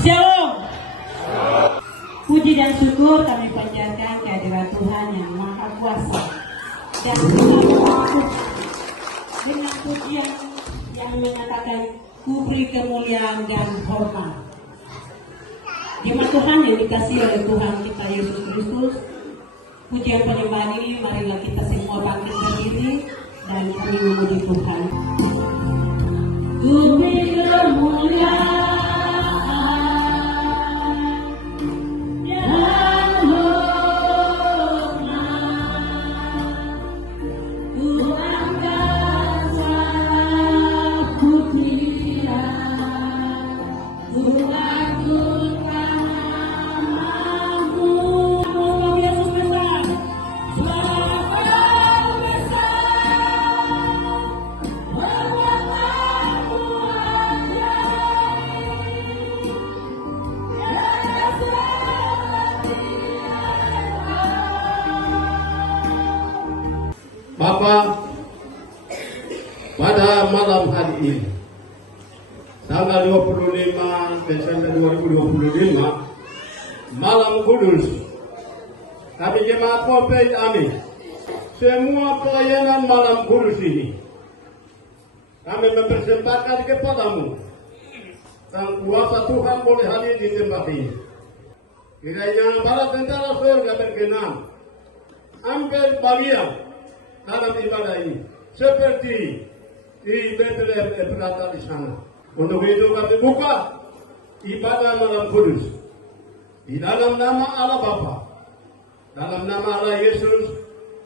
Shalom. Puji dan syukur kami panjatkan kehadiran Tuhan yang Maha Kuasa dan dengan pujian yang menyatakan kuberi kemuliaan dan hormat. Jemaat Tuhan yang dikasihi oleh Tuhan kita Yesus Kristus, pujian penyembahan ini marilah kita semua bangkit berdiri dan kami memuji Tuhan. Kuberi kemuliaan Bapak, pada malam hari ini, tanggal 25 Desember 2025, Malam Kudus, kami jemaat Kopet Amin, semua pelayanan Malam Kudus ini, kami mempersembahkan kepadamu, dan kuasa Tuhan boleh hadir di tempat ini. Kiranya para tentara surga berkenan, ambil bagian dalam ibadah ini seperti di Bethlehem Efrata di sana. Untuk itu kami buka ibadah Malam Kudus di dalam nama Allah Bapa, dalam nama Allah Yesus,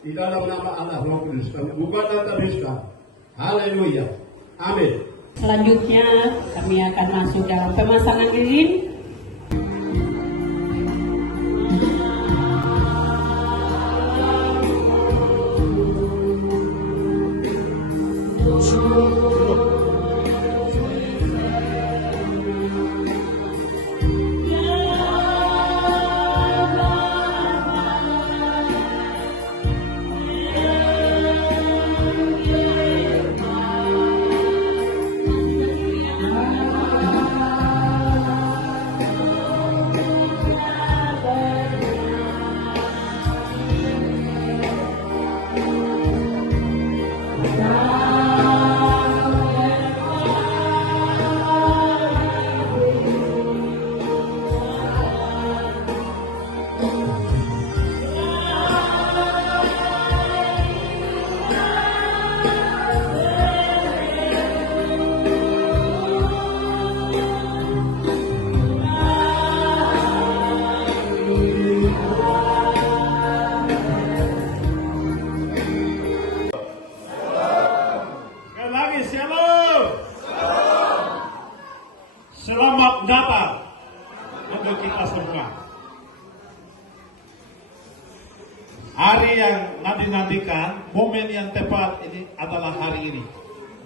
di dalam nama Allah Roh Kudus. Kami buka dan tabiskan. Haleluya. Amin. Selanjutnya kami akan masuk dalam pemasangan lilin. Selamat datang untuk kita semua. Hari yang nanti-nantikan, momen yang tepat ini adalah hari ini,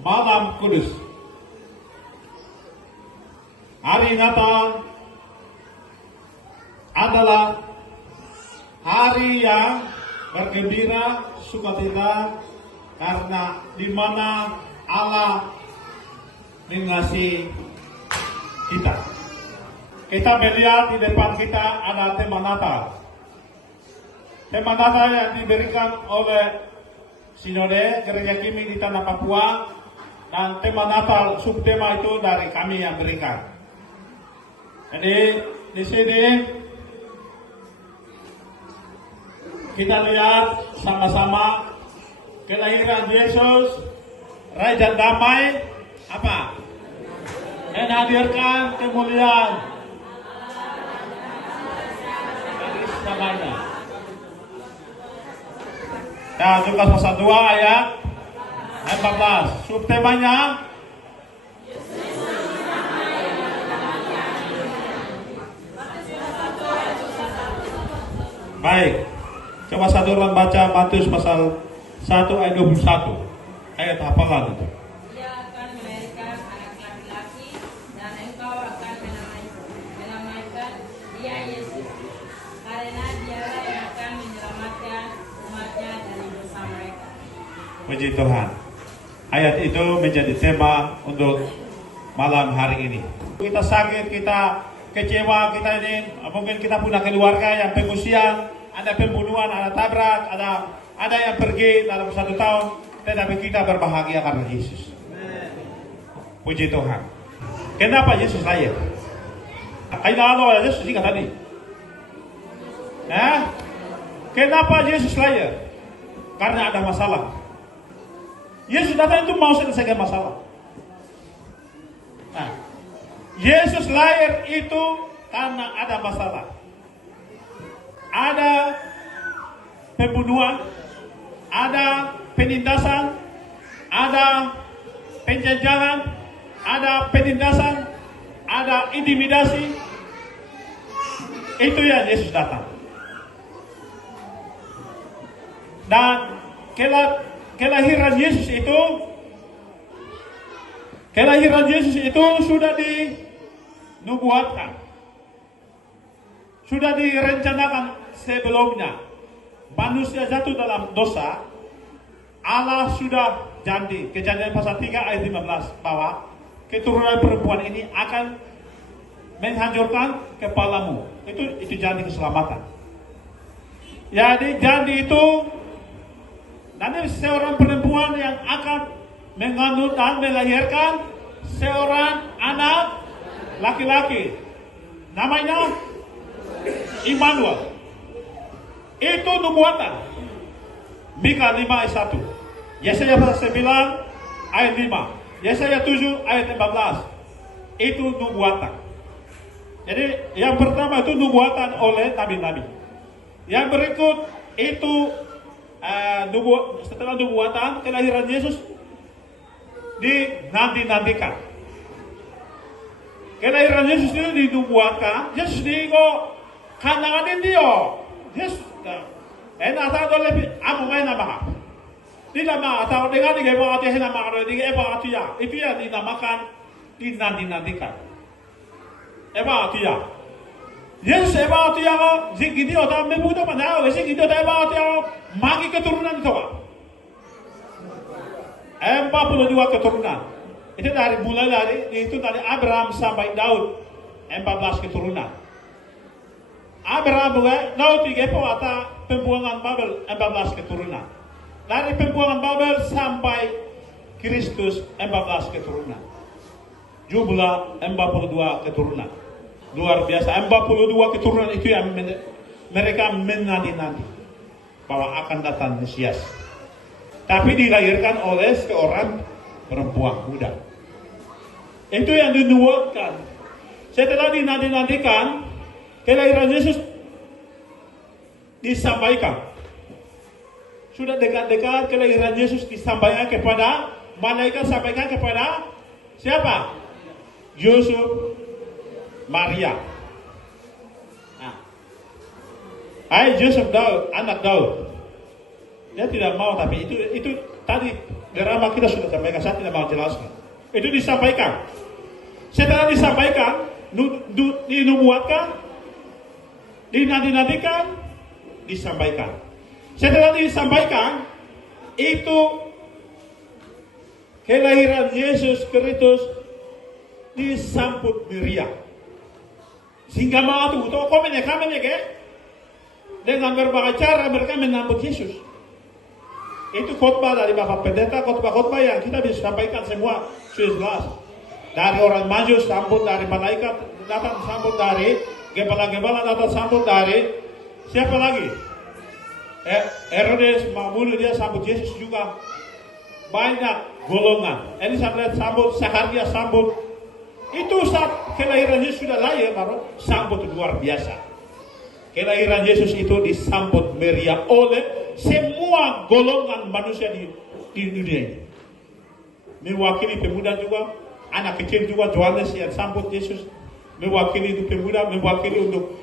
Malam Kudus. Hari Natal adalah hari yang bergembira, sukacita, karena di mana Allah mengasihi kita. Kita melihat di depan kita ada tema Natal. Tema Natal yang diberikan oleh Sinode Gereja Kimi di Tanah Papua, dan tema Natal subtema itu dari kami yang berikan. Jadi di sini kita lihat sama-sama kelahiran Yesus, Raja Damai, apa? Menghadirkan kemuliaan dari sesamanya. Dan Lukas pasal 2 ayat 14. Subtemanya baik. Coba satu orang baca Matius pasal 1 ayat 21. Ayat hafalan itu. Puji Tuhan. Ayat itu menjadi tema untuk malam hari ini. Kita sakit, kita kecewa kita ini, mungkin kita punya keluarga yang pengungsian, ada pembunuhan, ada tabrak, ada yang pergi dalam 1 tahun, tetapi kita berbahagia karena Yesus. Puji Tuhan. Kenapa Yesus lahir? Kailangan wala Yesus jika tadi. Kenapa Yesus lahir? Karena ada masalah. Yesus datang itu mau selesaikan masalah. Yesus lahir itu karena ada masalah. Ada pembunuhan, ada penindasan, ada penjajahan, ada penindasan, ada intimidasi. Itu yang Yesus datang. Dan kelahiran Yesus itu sudah dinubuatkan, sudah direncanakan sebelumnya. Manusia jatuh dalam dosa, Allah sudah janji, Kejadian pasal 3 ayat 15, bahwa keturunan perempuan ini akan menghancurkan kepalamu. Itu janji keselamatan. Jadi janji itu nanti seorang perempuan yang akan mengandung dan melahirkan seorang anak laki-laki. Namanya Immanuel. Itu nubuatan. Mika 5 ayat 1. Yesaya pasal 9 ayat 5. Yesaya 7 ayat 14. Itu nubuatan. Jadi yang pertama itu nubuatan oleh nabi-nabi. Yang berikut itu setelah nubuatan kelahiran Yesus dinanti-nantikan. Kelahiran Yesus itu dinubuatkan. Yesus digo kananganin dia. Yesus atau lebih amumay nama. Tidak atau dengan digawa hati nama kalau digawa hati ya. Itu ya dinamakan dinanti-nantikan. Hati ya. Yesus hati ya kok zikiti atau memudah mana? Zikiti atau hati ya magi keturunan itu pak. 42 keturunan. Itu mulai dari Abraham sampai Daud 14 keturunan. Abraham Daud 3 atau pembuangan Babel 14 keturunan. Dari pembuangan Babel sampai Kristus 14 keturunan. Jumlah 42 keturunan. Luar biasa. 42 keturunan itu yang mereka menanti-nanti bahwa akan datang Mesias. Tapi dilahirkan oleh seorang perempuan muda. Itu yang dinubuatkan. Setelah dinanti-nantikan, kelahiran Yesus disampaikan. Sudah dekat-dekat kelahiran Yesus disampaikan kepada malaikat, sampaikan kepada siapa? Yusuf, Maria. Yusuf Daud, anak Daud. Dia tidak mau, tapi itu tadi drama kita sudah sampaikan, saya tidak mau jelaskan. Itu disampaikan. Setelah disampaikan, dinubuatkan, dinanti-nantikan, disampaikan. Setelah disampaikan, itu kelahiran Yesus Kristus disambut meriah. Sehingga mau tuh komen ya, dengan berbagai cara mereka menyambut Yesus. Itu khotbah dari Bapak Pendeta, khotbah-khotbah yang kita bisa sampaikan semua sudah jelas. Dari orang maju sambut, dari malaikat datang sambut, dari gembala-gembala datang sambut, dari siapa lagi? Herodes mau bunuh dia sambut Yesus juga. Banyak golongan. Elizabeth sambut, Zakaria sambut. Itu saat kelahiran Yesus sudah lahir, baru sambut luar biasa. Kelahiran Yesus itu disambut meriah oleh semua golongan manusia di dunia ini. Mewakili pemuda juga, anak kecil juga, Johannes yang sambut Yesus. Mewakili untuk pemuda, mewakili untuk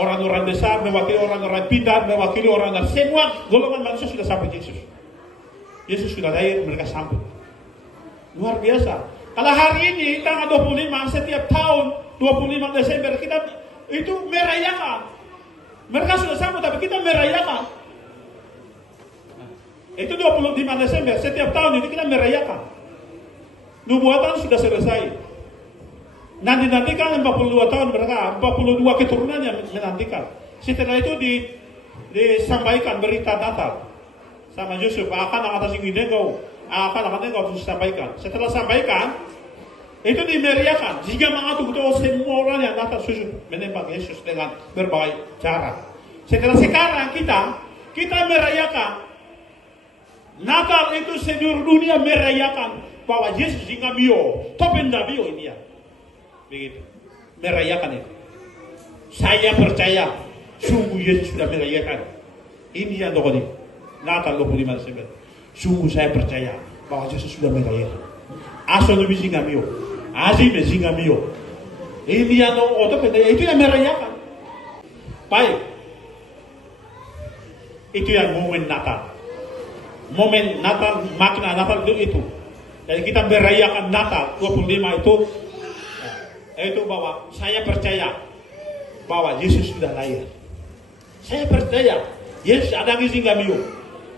orang-orang besar, mewakili orang-orang pintar, mewakili orang-orang, semua golongan manusia sudah sambut Yesus. Yesus sudah lahir, mereka sambut. Luar biasa. Kalau hari ini tanggal 25 setiap tahun 25 Desember kita itu merayakan. Mereka sudah sambut tapi kita merayakan. Itu 25 Desember setiap tahun ini kita merayakan. Nubuatan sudah selesai. Nanti-nantikan 42 tahun mereka, 42 keturunan yang menantikan. Setelah itu disampaikan berita Natal sama Yusuf, akan atas ini kau disampaikan. Setelah sampaikan, itu dimeriahkan. Jika mengatur semua orang yang datang sujud menembak Yesus dengan berbagai cara. Sekarang kita merayakan Natal itu seluruh dunia merayakan bahwa Yesus hingga bio, topenda bio ini ya. Begitu. Merayakan itu. Saya percaya sungguh Yesus sudah merayakan. Ini yang dokter Natal 25 Desember. Sungguh saya percaya bahwa Yesus sudah merayakan. Asal lebih hingga bio. Azim hingga bio. Ini yang topenda itu yang merayakan. Baik. Itu yang momen Natal. Momen Natal, makna Natal itu. Jadi kita merayakan Natal 25 itu bahwa saya percaya bahwa Yesus sudah lahir. Saya percaya Yesus ada di Singamio.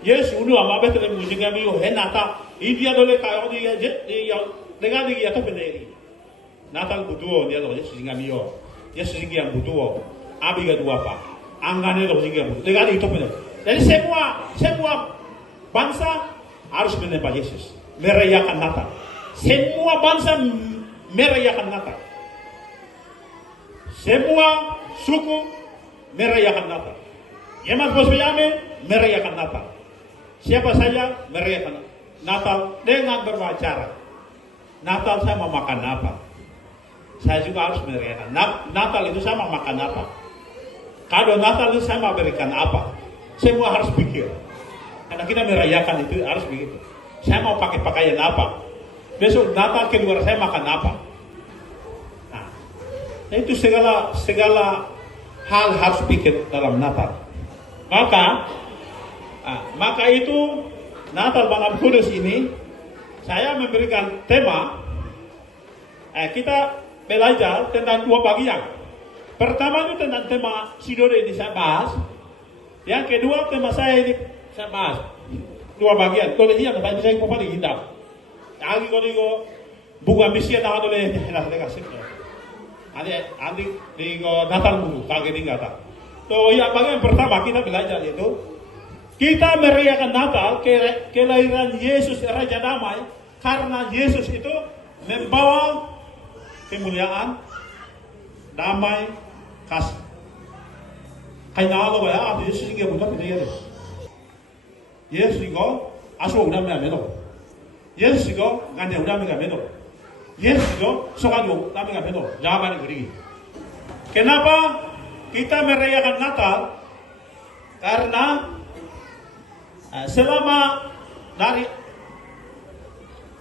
Yesus udah ama betul di Singamio. Natal ini dia boleh kau dia dengan dia tu pendiri. Natal butuh dia loh Yesus Singamio. Yesus yang butuh. Abi gak dua apa? Anggane loh Singamio. Dengan itu pendiri. Jadi semua bangsa harus menyembah Yesus, merayakan Natal. Semua bangsa merayakan Natal. Semua suku merayakan Natal. Yemat Bosbiyame merayakan Natal. Siapa saja merayakan Natal dengan berbagai cara. Natal saya mau makan apa? Saya juga harus merayakan. Natal itu saya mau makan apa? Kado Natal itu saya mau berikan apa? Semua harus pikir. Karena kita merayakan itu harus begitu. Saya mau pakai pakaian apa? Besok Natal keluar saya makan apa? Nah, itu segala hal harus pikir dalam Natal. Maka itu Natal Bangam Kudus ini saya memberikan tema. Kita belajar tentang dua bagian. Pertama itu tentang tema Sinode ini saya bahas. Yang kedua tema saya ini saya bahas dua bagian. Kalau dia nggak bisa ikut paling hindap. Lagi kalau bunga misi yang oleh helas lekasih. Adi di Natal buku kaget nggak tak. So yang bagian pertama kita belajar itu kita merayakan Natal kelahiran Yesus Raja Damai karena Yesus itu membawa kemuliaan, damai, kasih. Kaya Allah ya, Yesus ini bukan dia. Yesus 이거 아수 오라면 안 해도. Yesus 이거 간데 오라면 안 해도. Yesus 이거 소가지고 오라면 안 해도. 자만이 그리기. Kenapa kita merayakan Natal? Karena selama dari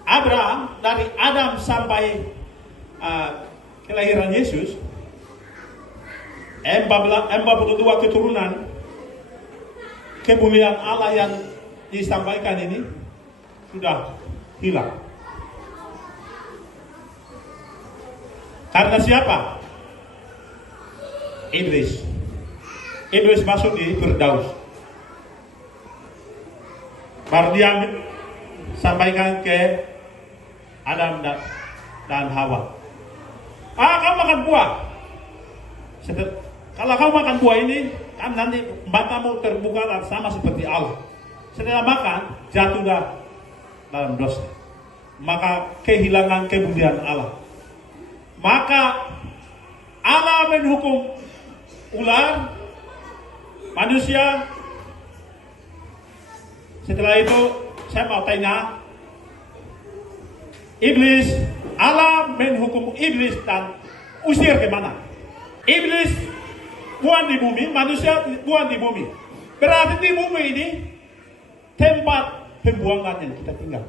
Abraham, dari Adam sampai kelahiran Yesus, 42 keturunan kemuliaan Allah yang disampaikan ini sudah hilang. Karena siapa? Iblis. Iblis masuk di Firdaus. Baru dia sampaikan ke Adam dan Hawa. Kamu makan buah. Kalau kamu makan buah ini, kan nanti matamu terbuka dan sama seperti Allah. Setelah makan, jatuhlah dalam dosa. Maka kehilangan kemuliaan Allah. Maka Allah menghukum ular, manusia. Setelah itu, saya mau tanya, Iblis, Allah menghukum Iblis dan usir ke mana? Iblis buang di bumi, manusia buang di bumi. Berarti di bumi ini tempat pembuangan yang kita tinggal.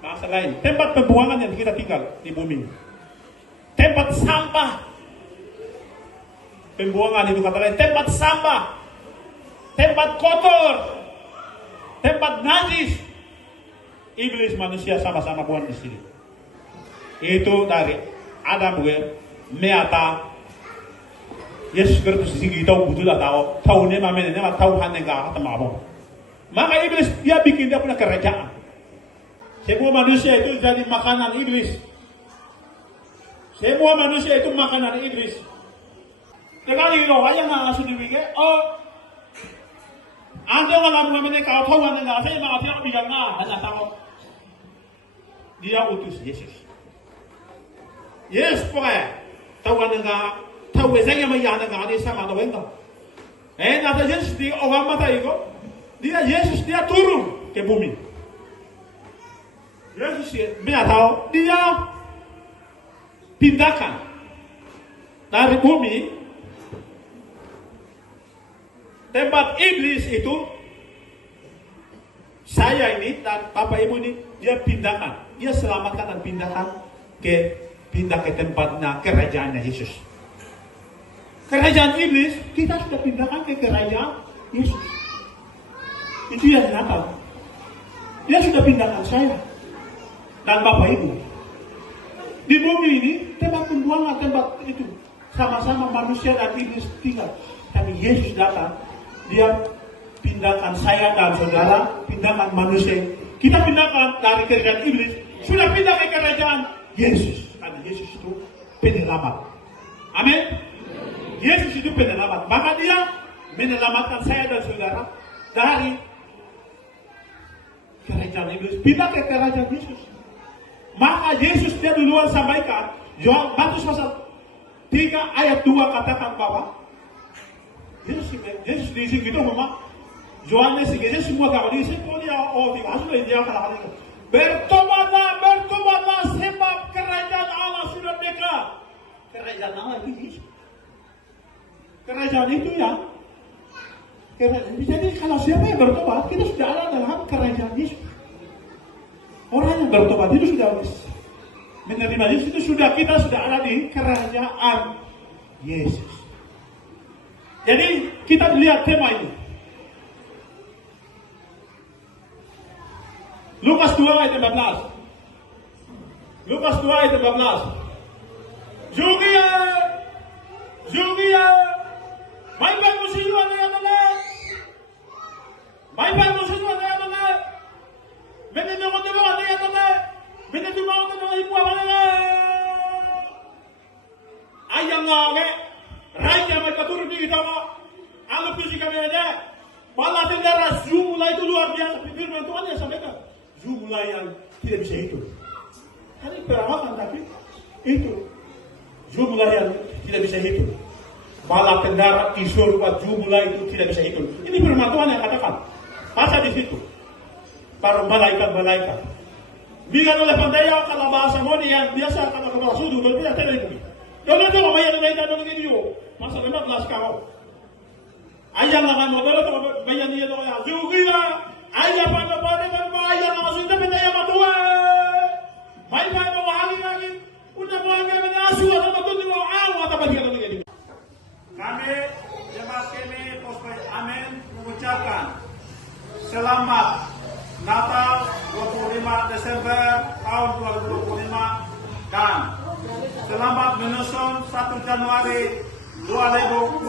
Bahasa lain, tempat pembuangan yang kita tinggal di bumi. Tempat sampah. Pembuangan itu kata lain, tempat sampah. Tempat kotor. Tempat najis. Iblis manusia sama-sama buang di sini. Itu dari Adam meata Yesus Kristus sigi tahu betul lah tahu nema tahu hanenga kata mabok. Maka iblis dia bikin dia punya kerajaan. Semua manusia itu jadi makanan iblis. Semua manusia itu makanan iblis. Tekali lo aja nggak ngasih dipikir, anda nggak mengenai kau tahu anda nggak, saya nggak tahu bilang hanya tahu. Dia utus Yesus. Yesus pokoknya tahu anda nggak, tahu saya yang anda nggak ada sama tahu enggak. Nanti Yesus di orang mata itu, Yesus dia turun ke bumi. Yesus dia tahu, dia pindahkan dari bumi tempat iblis itu, saya ini dan Bapak Ibu ini, dia pindahkan, dia selamatkan dan pindah ke tempatnya kerajaannya Yesus. Kerajaan iblis kita sudah pindahkan ke kerajaan Yesus. Itu yang nyata. Dia sudah pindahkan saya dan Bapak Ibu. Di bumi ini tempat pembuangan, tempat itu sama-sama manusia dan iblis tinggal. Tapi Yesus datang, dia pindahkan saya dan saudara, pindahkan manusia. Kita pindahkan dari kerajaan iblis, sudah pindah ke kerajaan Yesus. Karena Yesus itu penyelamat. Amin. Yesus itu penyelamat. Maka dia menyelamatkan saya dan saudara dari kerajaan iblis, pindah ke kerajaan Yesus. Maka Yesus dia duluan sampaikan, Matius pasal 3 ayat 2 katakan bahwa Yesus di sini gitu memang Yohanes ini semua kalau di sini dia hasilnya dia kalau bertobatlah sebab kerajaan Allah sudah dekat. Kerajaan Allah itu Yesus. Kerajaan itu ya. Jadi kalau siapa yang bertobat, kita sudah ada dalam kerajaan Yesus. Orang yang bertobat itu sudah menerima Yesus, itu kita sudah ada di kerajaan Yesus. Jadi kita lihat tema ini. Lukas 2 ayat 15. Lukas 2 ayat 15. Jugia. Baik musuh ada yang mana? Baik musuh ada yang mana? Benar ada yang mana? Benar ada ibu apa mana? Ayam lagi. Raja mereka turun di kita, anggap fisik kami aja. Malah tentara jumlah itu luar biasa. Firman Tuhan yang sampaikan jumlah yang tidak bisa hitung. Tadi perawatan tapi itu jumlah yang tidak bisa hitung. Malah tentara isur buat jumlah itu tidak bisa hitung. Ini firman Tuhan yang katakan. Masa di situ para malaikat. Bilang oleh pandaya kalau bahasa moni yang biasa kalau kepala sudu berbeda tidak itu. Kalau itu bayar dong ini masa 15 kau. Ayah lah kan modal tu bayar dia tu ya. Juga ayah pada kan bayar langsung tapi saya matua. Mai mau lagi. Udah mau lagi asu atau betul tu awak apa dia lagi. Kami jemaat kami Pospet Amin mengucapkan selamat Natal 25 Desember tahun 2025 dan selamat menyusun 1 Januari 2026.